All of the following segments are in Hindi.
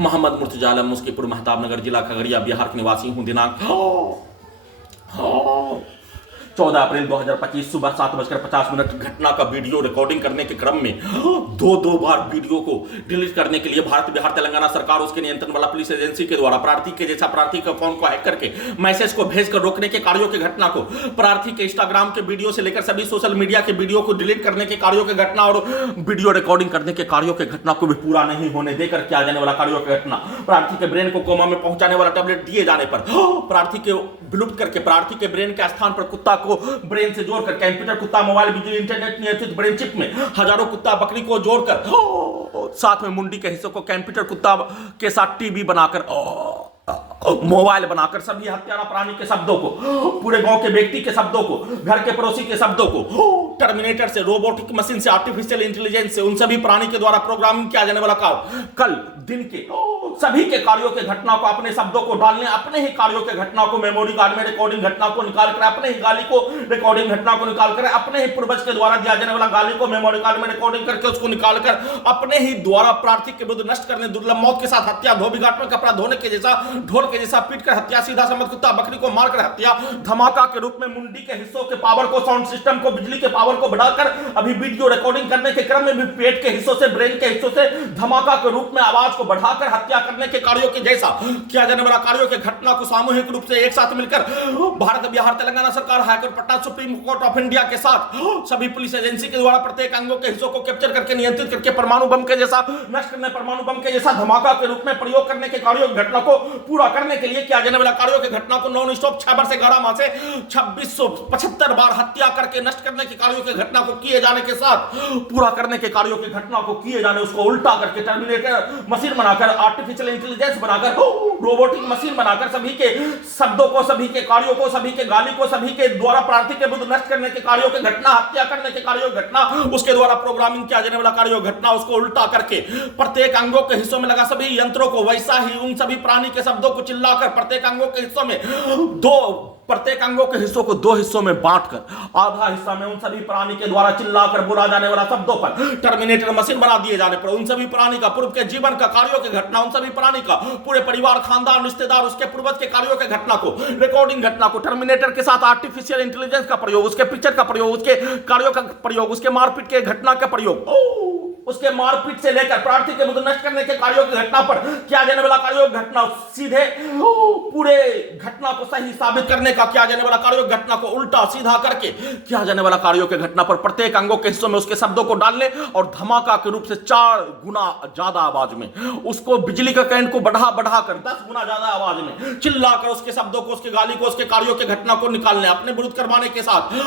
मोहम्मद मुर्तजा आलम मुस्कीपुर महताबनगर जिला खगड़िया बिहार के निवासी हूं। दिनांक 14 अप्रैल 2025 सुबह 7:50 घटना का वीडियो रिकॉर्डिंग करने के क्रम में दो बार वीडियो को डिलीट करने के लिए भारत बिहार तेलंगाना सरकार उसके नियंत्रण वाला पुलिस एजेंसी के द्वारा प्रार्थी के जैसा प्रार्थी के फोन को हैक करके मैसेज को भेजकर रोकने के कार्यों की घटना को, प्रार्थी के इंस्टाग्राम के वीडियो से लेकर सभी सोशल मीडिया के वीडियो को डिलीट करने के कार्यों की घटना और वीडियो रिकॉर्डिंग करने के कार्यों की घटना को भी पूरा नहीं होने देकर किया जाने वाला कार्यों की घटना, प्रार्थी के ब्रेन को कोमा में पहुंचाने वाला टैबलेट दिए जाने पर प्रार्थी के विलुप्त करके प्रार्थी के ब्रेन के स्थान पर कुत्ता को ब्रेन से जोड़कर कंप्यूटर, कुत्ता, मोबाइल, बिजली, इंटरनेट नियंत्रित ब्रेन चिप में हजारों कुत्ता बकरी को जोड़कर साथ में मुंडी के हिस्सों को कंप्यूटर, कुत्ता के साथ टीवी बनाकर, मोबाइल बनाकर सभी हत्यारा प्राणी के शब्दों को, पूरे गांव के व्यक्ति के शब्दों को, घर के पड़ोसी के शब्दों को टर्मिनेटर से, रोबोटिक मशीन से, आर्टिफिशियल इंटेलिजेंस से उन सभी प्राणी के द्वारा प्रोग्रामिंग किया जाने वाला कार्य कल दिन के सभी के कार्यों के घटना को अपने शब्दों को डालने, अपने ही कार्यों के घटना को मेमोरी कार्ड में रिकॉर्डिंग घटना को निकाल कर, अपने ही गाली को रिकॉर्डिंग घटना को निकाल कर, अपने ही पूर्वज के द्वारा दिया जाने वाला गाली को मेमोरी कार्ड में रिकॉर्डिंग करके उसको निकालकर अपने ही द्वारा प्रार्थी के विरुद्ध नष्ट करने, दुर्लभ मौत के साथ हत्या, धोबी घाट में कपड़ा धोने के जैसा, ढोल के जैसा पीट कर हत्या, सीधा समझ कुत्ता बकरी को मारकर हत्या, धमाका के रूप में मुंडी के हिस्सों के पावर को, साउंड सिस्टम को, बिजली के पावर को बढ़ाकर अभी वीडियो रिकॉर्डिंग करने के क्रम में भी पेट के हिस्सों से, ब्रेन के हिस्सों से धमाका के रूप में आवाज को बढ़ाकर हत्या करने के कार्यों के जैसा किया जाने वाला कार्यों के घटना को सामूहिक रूप से एक साथ मिलकर भारत बिहार तेलंगाना सरकार, high court Patna, supreme court of India के साथ सभी पुलिस एजेंसी के द्वारा प्रत्येक अंगों के हिस्सों को कैप्चर करके नियंत्रित करके परमाणु बम के जैसा नष्ट करने, परमाणु बम के जैसा धमाका के रूप में प्रयोग करने के कार्यों की घटना को पूरा करने के लिए किया जाने वाला कार्यों की घटना को नॉन स्टॉप 6 वर्ष से 11 माह से 2675 बार हत्या करके नष्ट करने के कार्यों की घटना को किए जाने के साथ पूरा करने के कार्यों की घटना को किए जाने, उसको उल्टा करके टर्मिनेटर मशीन बनाकर, आर्टिफिशियल इंटेलिजेंस बनाकर, रोबोटिक मशीन बनाकर सभी के शब्दों को, सभी के कार्यों को, सभी के गाली को, सभी के द्वारा प्रार्थी के विरुद्ध नष्ट करने के कार्यों की घटना, हत्या करने के कार्यों की घटना, उसके द्वारा प्रोग्रामिंग किया जाने वाला कार्यों की घटना, उसको उल्टा करके प्रत्येक अंगों के हिस्सों में लगा सभी यंत्रों को वैसा ही उन सभी प्राणी के शब्दों को चिल्लाकर प्रत्येक अंगों के हिस्सों में प्रत्येक अंगों के हिस्सों को 2 हिस्सों में बांटकर आधा हिस्सा में उन सभी प्राणी के द्वारा चिल्लाकर बोला जाने वाला शब्दों पर टर्मिनेटर मशीन बना दिए जाने पर उन सभी प्राणी का पूर्व के जीवन का कार्यों की घटना, उन सभी प्राणी का पूरे परिवार, खानदान, रिश्तेदार, उसके पूर्वज के कार्यों के घटना को, रिकॉर्डिंग घटना को, टर्मिनेटर के साथ आर्टिफिशियल इंटेलिजेंस का प्रयोग, उसके पिक्चर का प्रयोग, उसके कार्यों का प्रयोग, उसके मारपीट के घटना का प्रयोग, उसके मारपीट से लेकर प्रार्थी के विरुद्ध नष्ट करने के कार्यों की घटना पर किया जाने वाला कार्यों की घटना, सीधे पूरे घटना को सही साबित करने का किया जाने वाला कार्यों की घटना को उल्टा सीधा करके किया जाने वाला कार्यों की घटना पर प्रत्येक अंगों के हिस्सों में उसके शब्दों को डालने और धमाका के रूप से 4 गुना ज्यादा आवाज में, उसको बिजली का करंट को बढ़ा कर 10 गुना ज्यादा आवाज में चिल्लाकर उसके शब्दों को, उसके गाली को, उसके कार्यों की घटना को निकालने, अपने विरुद्ध करवाने के साथ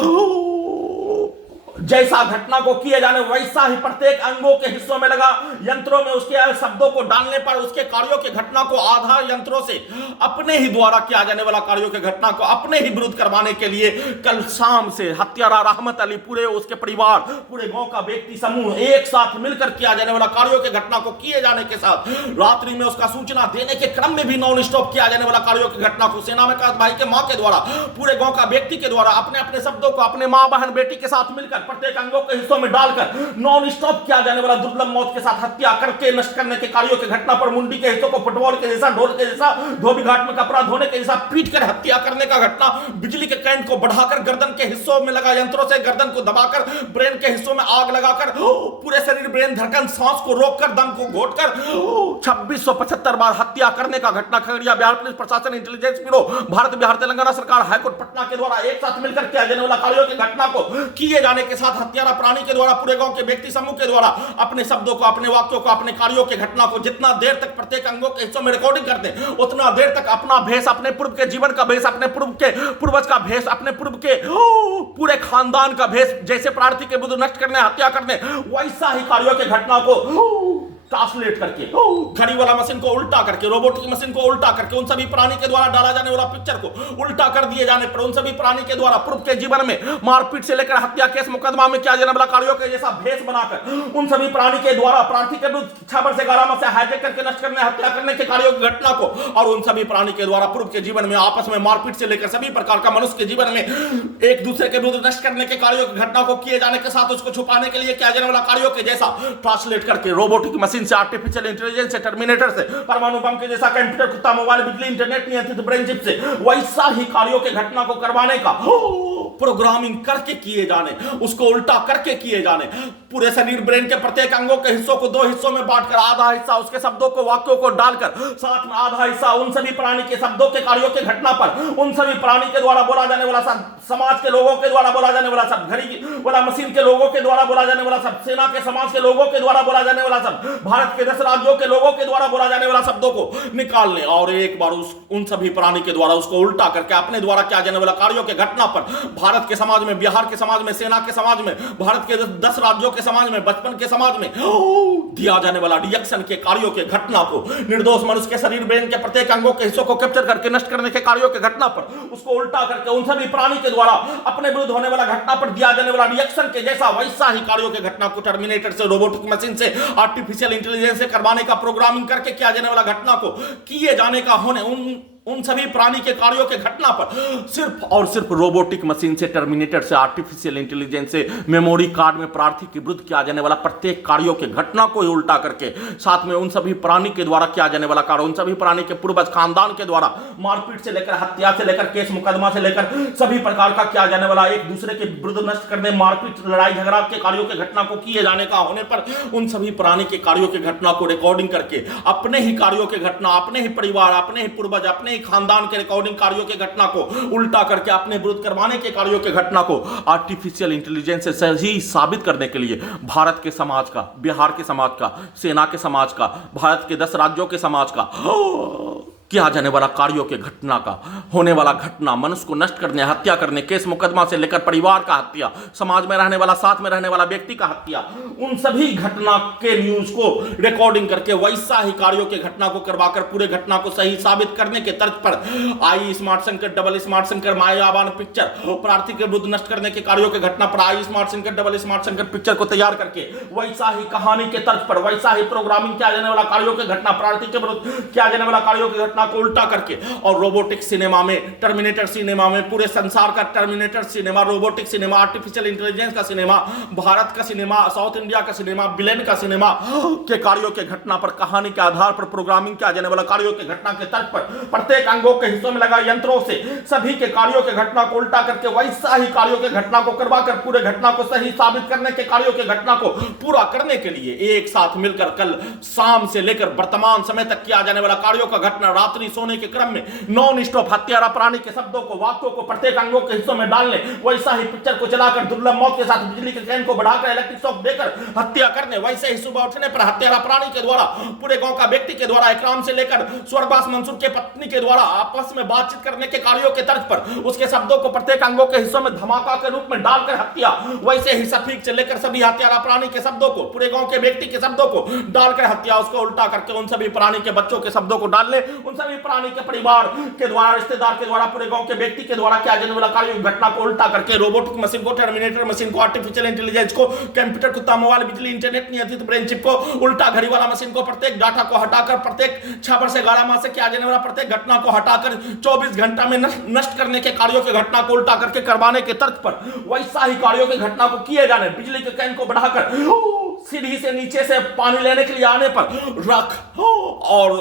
जैसा घटना को किए जाने वैसा ही प्रत्येक अंगों के हिस्सों में लगा यंत्रों में उसके शब्दों को डालने पर उसके कार्यों के घटना को आधार यंत्रों से अपने ही द्वारा किया जाने वाला कार्यों के घटना को अपने ही विरुद्ध करवाने के लिए कल शाम से हत्यारा रहमत अली, पूरे उसके परिवार, पूरे गांव का व्यक्ति समूह एक साथ मिलकर किया जाने वाला कार्यों के घटना को किए जाने के साथ रात्रि में उसका सूचना देने के क्रम में भी नॉन स्टॉप किया जाने वाला कार्यों की घटना को सेना में भाई के मां के द्वारा, पूरे गांव का व्यक्ति के द्वारा अपने अपने शब्दों को अपने मां, बहन, बेटी के साथ मिलकर प्रत्येक अंगों के हिस्सों में डालकर नॉन स्टॉप किया जाने वाला दुर्लभ मौत के साथ हत्या करके नष्ट करने के कार्यों की घटना पर मुंडी के हिस्सों को फुटबॉल के जैसा, ढोल के जैसा, धोबी घाट में कपड़ा धोने के जैसा पीट कर हत्या करने का घटना, बिजली के करंट को बढ़ाकर गर्दन के हिस्सों में लगा यंत्रों से गर्दन को दबाकर ब्रेन के हिस्सों में आग लगाकर पूरे शरीर, ब्रेन, धड़कन, सांस को रोककर, दम को घोटकर 2675 बार हत्या करने का घटना खगड़िया बिहार पुलिस प्रशासन, इंटेलिजेंस ब्यूरो, भारत बिहार तेलंगाना सरकार, हाईकोर्ट पटना के द्वारा एक साथ मिलकर किया जाने वाला कार्यों की घटना को किए जाने के साथ हत्यारा प्राणी के द्वारा, पूरे गांव के व्यक्ति समूह के द्वारा अपने शब्दों को, अपने वाक्यों को, अपने कार्यों की घटना को जितना देर तक प्रत्येक अंगों के हिस्सों में रिकॉर्डिंग करते हैं उतना देर तक अपना भेष, अपने पूर्व के जीवन का भेष, अपने पूर्व के पूर्वज का भेष, अपने पूर्व के पूरे खानदान का भेष, जैसे प्रार्थी के विरुद्ध नष्ट करने, हत्या करने, वैसा ही कार्यों की घटना को ट्रांसलेट करके, घड़ी वाला मशीन को उल्टा करके, रोबोटिक मशीन को उल्टा करके, उन सभी प्राणी के द्वारा डाला जाने वाला पिक्चर को उल्टा कर दिए जाने पर उन सभी प्राणी के द्वारा पूर्व के जीवन में मारपीट से लेकर हत्या केस मुकदमा में किया जाने वाला कार्यों के जैसा भेष बनाकर उन सभी प्राणी के द्वारा प्रार्थी के विरुद्ध 6 वर्ष से 11 माह से हाईजैक करके नष्ट करने, हत्या करने के कार्यों की घटना को और उन सभी प्राणी के द्वारा पूर्व के जीवन में आपस में मारपीट से लेकर सभी प्रकार का मनुष्य के जीवन में एक दूसरे के विरुद्ध नष्ट करने के कार्यों की घटना को किए जाने के साथ उसको छुपाने के लिए किया जाने वाला कार्यों के जैसा ट्रांसलेट करके रोबोटिक मशीन मशीन से, आर्टिफिशियल इंटेलिजेंस से, टर्मिनेटर से, परमाणु बम के जैसा, कंप्यूटर, कुत्ता, मोबाइल, बिजली, इंटरनेट नियंत्रित ब्रेन चिप से वैसा ही कार्यों के घटना को करवाने का प्रोग्रामिंग करके किए जाने, उसको उल्टा करके किए जाने, पूरे शरीर ब्रेन के प्रत्येक अंगों के हिस्सों को दो हिस्सों में बांटकर आधा हिस्सा उसके शब्दों को, वाक्यों को डालकर, साथ में आधा हिस्सा उन सभी प्राणी के शब्दों के, कार्यों के घटना पर, उन सभी प्राणी के द्वारा बोला जाने वाला शब्द, समाज के लोगों के द्वारा बोला जाने वाला शब्द, घड़ी वाला मशीन के लोगों के द्वारा बोला जाने वाला शब्द, सेना के, समाज के लोगों के द्वारा बोला जाने वाला शब्द, भारत के 10 राज्यों के लोगों के द्वारा बोला जाने वाला शब्दों को निकालने और एक बार उन सभी प्राणी के द्वारा उसको उल्टा करके अपने द्वारा किया जाने वाला कार्यों के घटना पर भारत के समाज में, बिहार के समाज में, सेना के समाज में, भारत के 10 राज्यों के समाज में, बचपन के समाज में दिया जाने वाला रिएक्शन के कार्यों के घटना को, निर्दोष मनुष्य के शरीर ब्रेन के प्रत्येक अंगों के हिस्सों को कैप्चर करके नष्ट करने के कार्यों के घटना पर उसको उल्टा करके उन सभी प्राणी के द्वारा अपने विरुद्ध होने वाला घटना पर दिया जाने वाला रिएक्शन के जैसा वैसा ही कार्यों के घटना को टर्मिनेटर से, रोबोटिक मशीन से, आर्टिफिशियल इंटेलिजेंस से करवाने का प्रोग्रामिंग करके किया जाने वाला घटना को किए जाने का होने उन सभी प्राणी के कार्यों के घटना पर सिर्फ और सिर्फ रोबोटिक मशीन से, टर्मिनेटर से, आर्टिफिशियल इंटेलिजेंस से, मेमोरी कार्ड में प्रार्थी के विरुद्ध किया जाने वाला प्रत्येक कार्यों के घटना को ही उल्टा करके साथ में उन सभी प्राणी के द्वारा किया जाने वाला कार्य, उन सभी प्राणी के पूर्वज खानदान के द्वारा मारपीट से लेकर, हत्या से लेकर, केस मुकदमा से लेकर सभी प्रकार का किया जाने वाला, एक दूसरे के विरुद्ध नष्ट करने, मारपीट, लड़ाई झगड़ा के कार्यों के घटना को किए जाने का होने पर उन सभी प्राणी के कार्यों के घटना को रिकॉर्डिंग करके अपने ही कार्यों के घटना, अपने ही परिवार, अपने ही पूर्वज, अपने खानदान के रिकॉर्डिंग कार्यों के घटना को उल्टा करके अपने विरुद्ध करवाने के कार्यों के घटना को आर्टिफिशियल इंटेलिजेंस से सही साबित करने के लिए भारत के समाज का, बिहार के समाज का, सेना के समाज का, भारत के 10 राज्यों के समाज का किया जाने वाला कार्यों के घटना का होने वाला घटना, मनुष्य को नष्ट करने, हत्या करने, केस मुकदमा से लेकर परिवार का हत्या, समाज में रहने वाला, साथ में रहने वाला व्यक्ति का हत्या, उन सभी घटना के न्यूज को रिकॉर्डिंग करके वैसा ही कार्यों के घटना को करवाकर पूरे घटना को सही साबित करने के तर्ज पर आई स्मार्ट संकट, डबल स्मार्ट संकट, मायावान पिक्चर, प्रार्थी के विरुद्ध नष्ट करने के कार्यों के घटना पर आई स्मार्ट संकट, डबल स्मार्ट संकट पिक्चर को तैयार करके वैसा ही कहानी के तर्ज पर वैसा ही प्रोग्रामिंग किया जाने वाला कार्यों के घटना, प्रार्थी के विरुद्ध किया जाने वाला कार्यों की घटना को उल्टा करके और रोबोटिक सिनेमा में, टर्मिनेटर सिनेमा में, पूरे संसार का terminator cinema, robotic cinema, artificial intelligence का सिनेमा, भारत का सिनेमा, साउथ इंडिया का सिनेमा, विलेन का सिनेमा के कार्यों के घटना पर कहानी के आधार पर प्रोग्रामिंग किया जाने वाला कार्यों के घटना के तर्ज पर प्रत्येक अंगों के हिस्सों में लगा यंत्रों से सभी के कार्यों के घटना को उल्टा करके वैसा ही कार्यों के घटना को करवाकर पूरे घटना को सही साबित करने के कार्यों के घटना को पूरा करने के लिए एक साथ मिलकर कल शाम से लेकर वर्तमान समय तक किया जाने वाला कार्यों का घटना रात्रि सोने के क्रम में नॉन स्टॉप हत्यारा प्राणी के शब्दों को, वाक्यों को प्रत्येक अंगों के हिस्सों में डालने, वैसा ही पिक्चर को चलाकर दुर्लभ मौत के साथ बिजली के चैन को बढ़ाकर इलेक्ट्रिक शॉक देकर हत्या करने, वैसे ही सुबह उठने पर हत्यारा प्राणी के द्वारा पूरे गांव का व्यक्ति के द्वारा इकराम से लेकर स्वर्गवास मंसूर के पत्नी के द्वारा आपस में बातचीत करने के कार्यों के तर्ज पर उसके शब्दों को प्रत्येक अंगों के हिस्सों में धमाका के रूप में डालकर हत्या, वैसे ही सफीक से लेकर सभी हत्यारा प्राणी के शब्दों को, पूरे गांव के व्यक्ति के शब्दों को डालकर हत्या, उसको उल्टा करके उन सभी प्राणी के बच्चों के शब्दों को डालने, उन सभी प्राणी के परिवार के द्वारा, रिश्तेदार के द्वारा, पूरे गांव के व्यक्ति के द्वारा किया जाने वाला कार्य घटना को उल्टा करके रोबोटिक मशीन को, टर्मिनेटर मशीन को, आर्टिफिशियल इंटेलिजेंस को, कंप्यूटर, कुत्ता, मोबाइल, बिजली, इंटरनेट नियंत्रित ब्रेन चिप को, उल्टा घड़ी वाला मशीन को, प्रत्येक डाटा को हटाकर प्रत्येक 6 से 11 माह से किया जाने वाला प्रत्येक घटना को हटाकर 24 घंटा में नष्ट करने के कार्यों के घटना को उल्टा करके करवाने के तर्ज पर वैसा ही कार्यों की घटना को किए जाने, बिजली के कैन को बढ़ाकर सीढ़ी से नीचे से पानी लेने के लिए आने पर रख और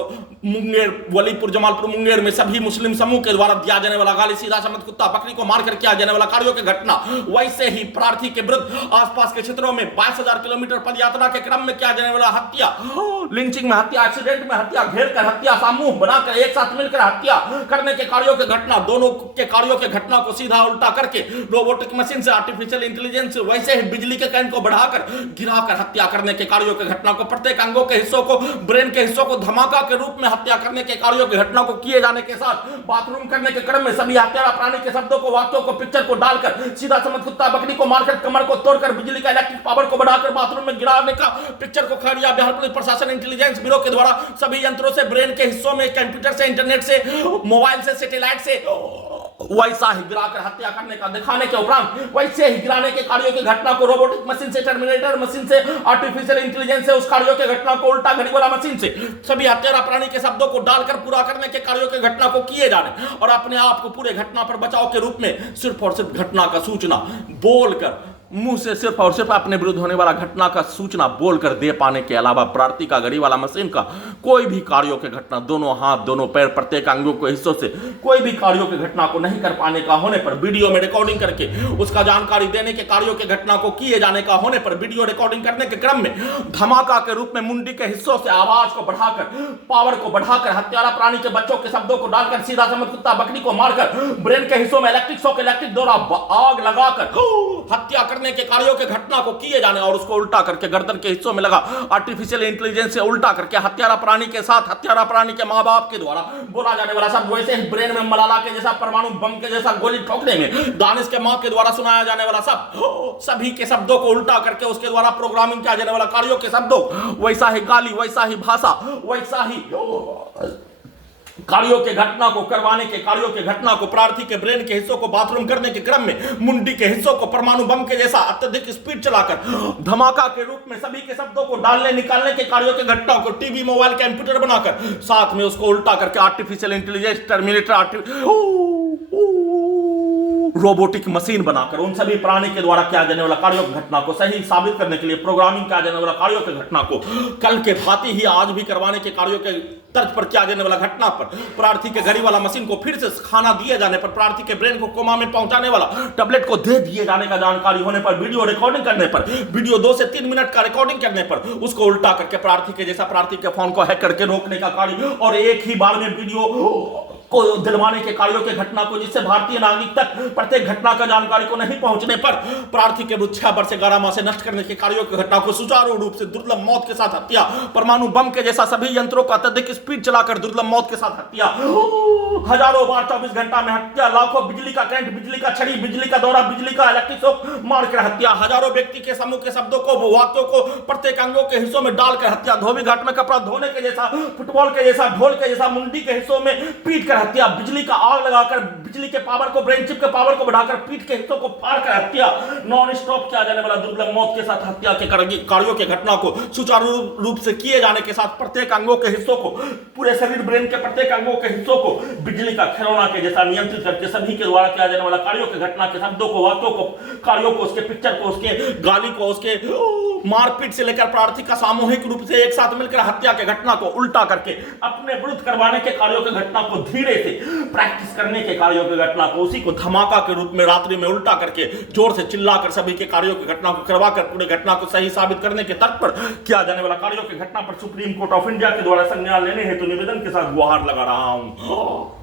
मुंगेर, वलीपुर, जमालपुर, मुंगेर में सभी मुस्लिम समूह के द्वारा दिया जाने वाला गाली, सीधा समझ कुत्ता बकरी को मारकर किया जाने वाला कार्यों की घटना, वैसे ही प्रार्थी के विरुद्ध आसपास के क्षेत्रों में 22,000 किलोमीटर पद यात्रा के क्रम में किया जाने वाला हत्या, लिंचिंग में हत्या, एक्सीडेंट में हत्या, घेर कर हत्या, समूह बनाकर एक साथ मिलकर हत्या करने के कार्यों की घटना, दोनों के कार्यों की घटना को सीधा उल्टा करके रोबोटिक मशीन से, आर्टिफिशियल इंटेलिजेंस से, वैसे ही बिजली के कैन को बढ़ाकर गिराकर हत्या करने के कार्यों की घटना को, प्रत्येक अंगों के हिस्सों को, ब्रेन के हिस्सों को धमाका के रूप में हत्या करने के कार्यों की घटना को किए जाने के साथ बाथरूम करने के क्रम में सभी हत्यारा प्राणी के शब्दों को, वाक्यों को, पिक्चर को डालकर सीधा समझ कुत्ता बकरी को मारकर कमर को तोड़कर बिजली का इलेक्ट्रिक पावर को बढ़ाकर बाथरूम में गिराने का पिक्चर को खड़िया बिहार पुलिस प्रशासन इंटेलिजेंस ब्यूरो के द्वारा सभी यंत्रों से, ब्रेन के हिस्सों में, कंप्यूटर से, इंटरनेट से, मोबाइल से, सैटेलाइट से वैसा ही गिराकर हत्या करने का दिखाने के उपरांत वैसे ही गिराने के कार्यों की घटना को रोबोटिक मशीन से, टर्मिनेटर मशीन से, आर्टिफिशियल इंटेलिजेंस से उस कार्यों की घटना को उल्टा घड़ी वाला मशीन से सभी हत्यारा प्राणी के शब्दों को डालकर पूरा करने के कार्यों की घटना को किए जाने और अपने आप को पूरे घटना पर बचाव के रूप में सिर्फ और सिर्फ घटना का सूचना बोलकर मुंह से सिर्फ और सिर्फ अपने विरुद्ध होने वाला घटना का सूचना बोलकर दे पाने के अलावा प्रार्थी का घड़ी वाला मशीन का कोई भी कार्यों की घटना, दोनों हाथ, दोनों पैर, प्रत्येक अंगों के हिस्सों से कोई भी कार्यों की घटना को नहीं कर पाने का होने पर वीडियो में रिकॉर्डिंग करके उसका जानकारी देने के कार्यों की घटना को किए जाने का होने पर वीडियो रिकॉर्डिंग करने के क्रम में धमाका के रूप में मुंडी के हिस्सों से आवाज को बढ़ाकर, पावर को बढ़ाकर, हत्यारा प्राणी के बच्चों के शब्दों को डालकर, सीधा समझ कुत्ता बकरी को मारकर, ब्रेन के हिस्सों में इलेक्ट्रिक शॉक, इलेक्ट्रिक द्वारा आग लगाकर हत्या करने के कार्यों के घटना को किए जाने और उसको उल्टा करके गर्दन के हिस्सों में लगा आर्टिफिशियल इंटेलिजेंस से उल्टा करके हत्यारा प्राणी के साथ हत्यारा प्राणी के मां बाप के द्वारा बोला जाने वाला शब्द, वैसे ही ब्रेन में मलाला के जैसा, परमाणु बम के जैसा गोली ठोकने में दानिश के मां के द्वारा सुनाया जाने वाला शब्द, सभी के शब्दों को उल्टा करके उसके द्वारा प्रोग्रामिंग किया जाने वाला कार्यों के शब्दों, वैसा ही गाली, वैसा ही भाषा, वैसा ही कार्यों के घटना को करवाने के कार्यों के घटना को प्रार्थी के ब्रेन के हिस्सों को बाथरूम करने के क्रम में मुंडी के हिस्सों को परमाणु बम के जैसा अत्यधिक स्पीड चलाकर धमाका के रूप में सभी के शब्दों को डालने निकालने के कार्यों के घटना को टीवी, मोबाइल, कंप्यूटर बनाकर साथ में उसको उल्टा करके artificial intelligence, terminator, robotic machine बनाकर उन सभी प्राणी के द्वारा किया जाने वाला कार्यों की घटना को सही साबित करने के लिए प्रोग्रामिंग किया जाने वाला कार्यों की घटना को कल के भांति ही आज भी करवाने के कार्यों के तर्ज पर किया जाने वाला घटना पर प्रार्थी के घड़ी वाला मशीन को फिर से खाना दिए जाने पर, प्रार्थी के ब्रेन को कोमा में पहुंचाने वाला टैबलेट को दे दिए जाने का जानकारी होने पर, वीडियो रिकॉर्डिंग करने पर, वीडियो 2 से 3 मिनट का रिकॉर्डिंग करने पर उसको उल्टा करके प्रार्थी के जैसा प्रार्थी के फोन को हैक करके रोकने का कार्य और एक ही बार में वीडियो को दिलवाने के कार्यों के घटना को, जिससे भारतीय नागरिक तक प्रत्येक घटना का जानकारी को नहीं पहुंचने पर प्रार्थी के विरुद्ध 6 वर्ष से 11 माह से नष्ट करने के कार्यों की घटना को सुचारू रूप से दुर्लभ मौत के साथ हत्या, परमाणु बम के जैसा सभी यंत्रों का अत्यधिक स्पीड चलाकर दुर्लभ मौत के साथ हत्या, हजारों बार 24 घंटा में हत्या, लाखों बिजली का करंट, बिजली का छड़ी, बिजली का दौरा, बिजली का इलेक्ट्रिक शॉक मारकर हत्या, हजारों व्यक्ति के समूह के शब्दों को, वाक्यों को प्रत्येक अंगों के हिस्सों में डालकर हत्या, धोबी घाट में कपड़ा धोने के जैसा, फुटबॉल के जैसा, ढोल के जैसा मुंडी के हिस्सों में पीट कर हत्या, बिजली का आग लगाकर बिजली के पावर को, ब्रेन चिप के पावर को बढ़ाकर पीठ के हिस्सों को फाड़ कर हत्या, नॉन स्टॉप किया जाने वाला दुर्लभ मौत के साथ हत्या के कार्यों के घटना को सुचारू रूप से किए जाने के साथ प्रत्येक अंगों के हिस्सों को, पूरे शरीर, ब्रेन के प्रत्येक अंगों के हिस्सों को बिजली का खिलौना के जैसा नियंत्रित करके सभी के द्वारा किया जाने वाला कार्यों के घटना के शब्दों को, वाक्यों को, कार्यों को, उसके पिक्चर को, उसके गाली को, उसके मारपीट से लेकर प्रार्थी का सामूहिक रूप से एक साथ मिलकर हत्या के घटना को उल्टा करके अपने विरुद्ध करवाने के कार्यों की घटना को धीरे से प्रैक्टिस करने के कार्यों की घटना को, उसी को धमाका के रूप में रात्रि में उल्टा करके जोर से चिल्लाकर सभी के कार्यों की घटना को करवाकर पूरे घटना को सही साबित करने के तर्क पर किया जाने वाला कार्यों की घटना पर सुप्रीम कोर्ट ऑफ इंडिया के द्वारा संज्ञान लेने हेतु निवेदन के साथ गुहार लगा रहा हूं।